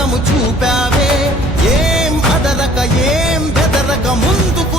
సహనము చూపావే. ఏం అదరక ఏం బెదరక ముందుకు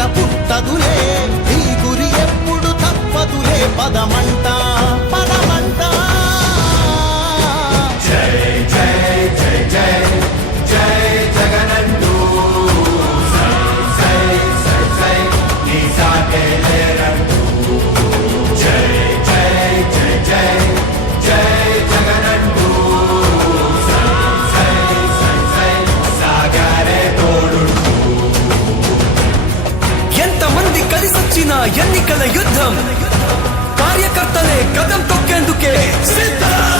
అడుగుకి పుట్టదులే. ఈ గురి ఎప్పుడు తప్పదులే పదమంటా. ఎన్నికల యుద్ధం కార్యకర్తలే కథం తొక్కేందుకే సిద్ధం